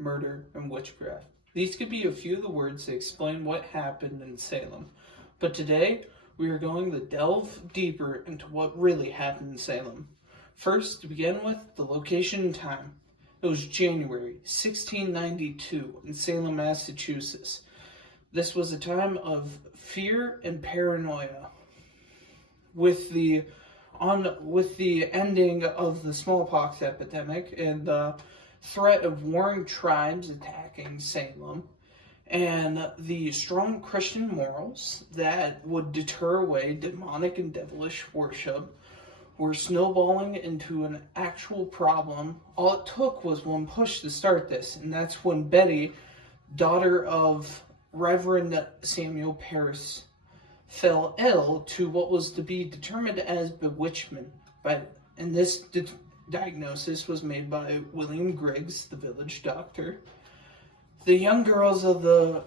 murder, and witchcraft. These could be a few of the words that explain what happened in Salem. But today, we are going to delve deeper into what really happened in Salem. First, to begin with, the location and time. It was January 1692 in Salem, Massachusetts. This was a time of fear and paranoia. With the ending of the smallpox epidemic and the threat of warring tribes attacking Salem, and the strong Christian morals that would deter away demonic and devilish worship, were snowballing into an actual problem. All it took was one push to start this, and that's when Betty, daughter of Reverend Samuel Parris, fell ill to what was to be determined as bewitchment. And this diagnosis was made by William Griggs, the village doctor. The young girls of the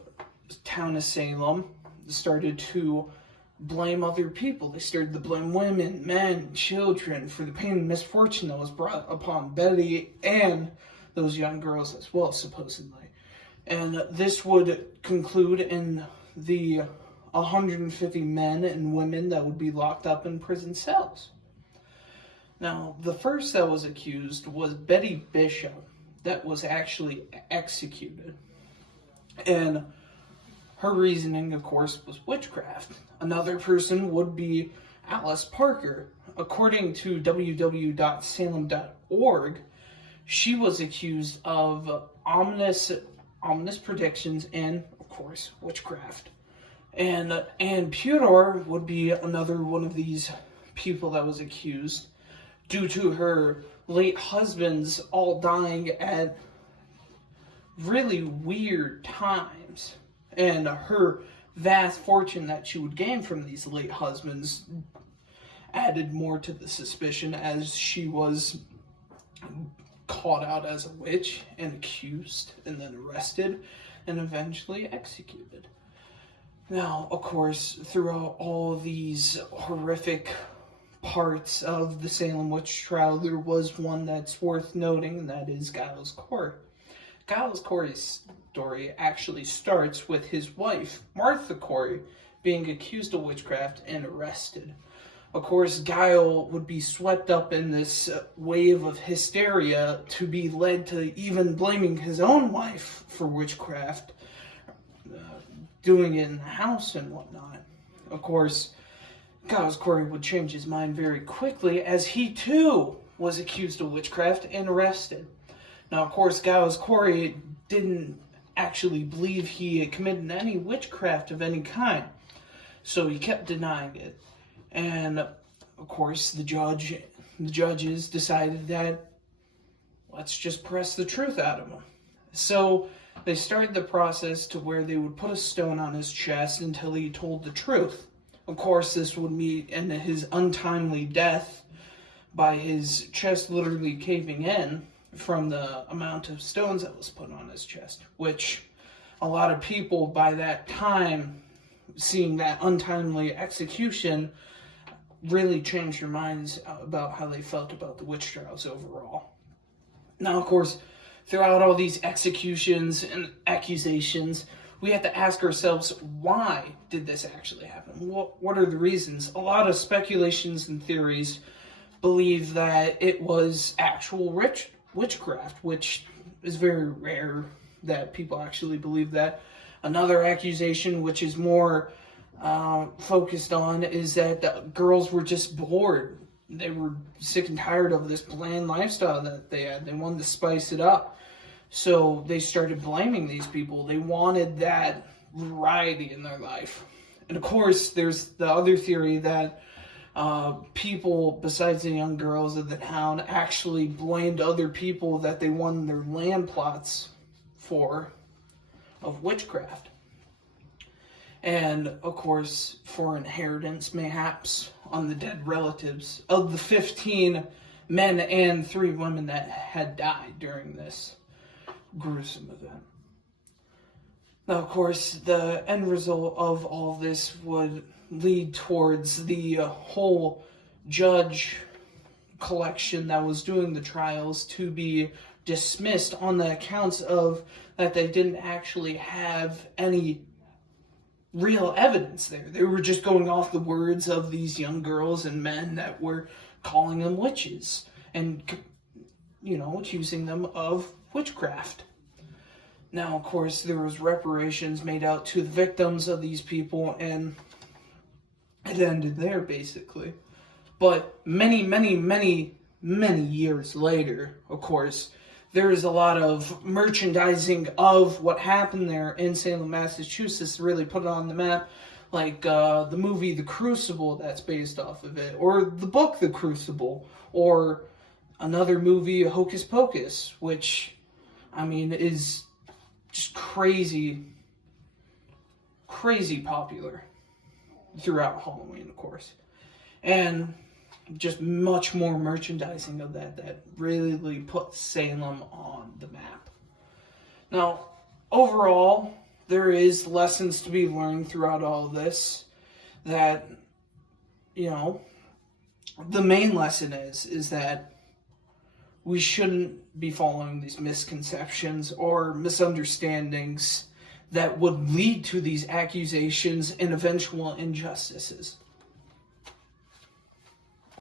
town of Salem started to blame other people. They started to blame women, men, children for the pain and misfortune that was brought upon Betty and those young girls as well, supposedly. And this would conclude in the 150 men and women that would be locked up in prison cells. Now, the first that was accused was Betty Bishop, that was actually executed. And her reasoning, of course, was witchcraft. Another person would be Alice Parker. According to www.salem.org, she was accused of ominous predictions and, of course, witchcraft. And Anne Pudor would be another one of these people that was accused due to her late husbands all dying at really weird times. And her vast fortune that she would gain from these late husbands added more to the suspicion, as she was caught out as a witch and accused and then arrested and eventually executed. Now, of course, throughout all these horrific parts of the Salem Witch Trial, there was one that's worth noting, and that is Giles Corey. Giles Corey's story actually starts with his wife, Martha Corey, being accused of witchcraft and arrested. Of course, Guile would be swept up in this wave of hysteria to be led to even blaming his own wife for witchcraft, doing it in the house and whatnot. Of course, Giles Corey would change his mind very quickly, as he too was accused of witchcraft and arrested. Now, of course, Giles Corey didn't actually believe he had committed any witchcraft of any kind, so he kept denying it. And, of course, the judges decided that let's just press the truth out of him. So they started the process to where they would put a stone on his chest until he told the truth. Of course, this would mean in his untimely death by his chest literally caving in from the amount of stones that was put on his chest, which a lot of people by that time, seeing that untimely execution, really changed their minds about how they felt about the witch trials overall. Now, of course, throughout all these executions and accusations, we have to ask ourselves, why did this actually happen? What are the reasons? A lot of speculations and theories believe that it was actual witchcraft, which is very rare that people actually believe that. Another accusation, which is more focused on, is that the girls were just bored. They were sick and tired of this bland lifestyle that they had. They wanted to spice it up. So they started blaming these people. They wanted that variety in their life. And of course, there's the other theory that people besides the young girls of the town actually blamed other people that they won their land plots for of witchcraft. And of course, for inheritance mayhaps on the dead relatives of the 15 men and 3 women that had died during this gruesome event. Now, of course, the end result of all this would lead towards the whole judge collection that was doing the trials to be dismissed on the accounts of that they didn't actually have any real evidence there. They were just going off the words of these young girls and men that were calling them witches and, accusing them of witchcraft. Now, of course, there was reparations made out to the victims of these people, and it ended there, basically. But many, many, many, many years later, of course, there is a lot of merchandising of what happened there in Salem, Massachusetts to really put it on the map. Like the movie The Crucible that's based off of it, or the book The Crucible, or another movie, Hocus Pocus, which, is just crazy popular throughout Halloween, of course. And just much more merchandising of that really put Salem on the map. Now, overall, there is lessons to be learned throughout all of this. That, the main lesson is that we shouldn't be following these misconceptions or misunderstandings that would lead to these accusations and eventual injustices.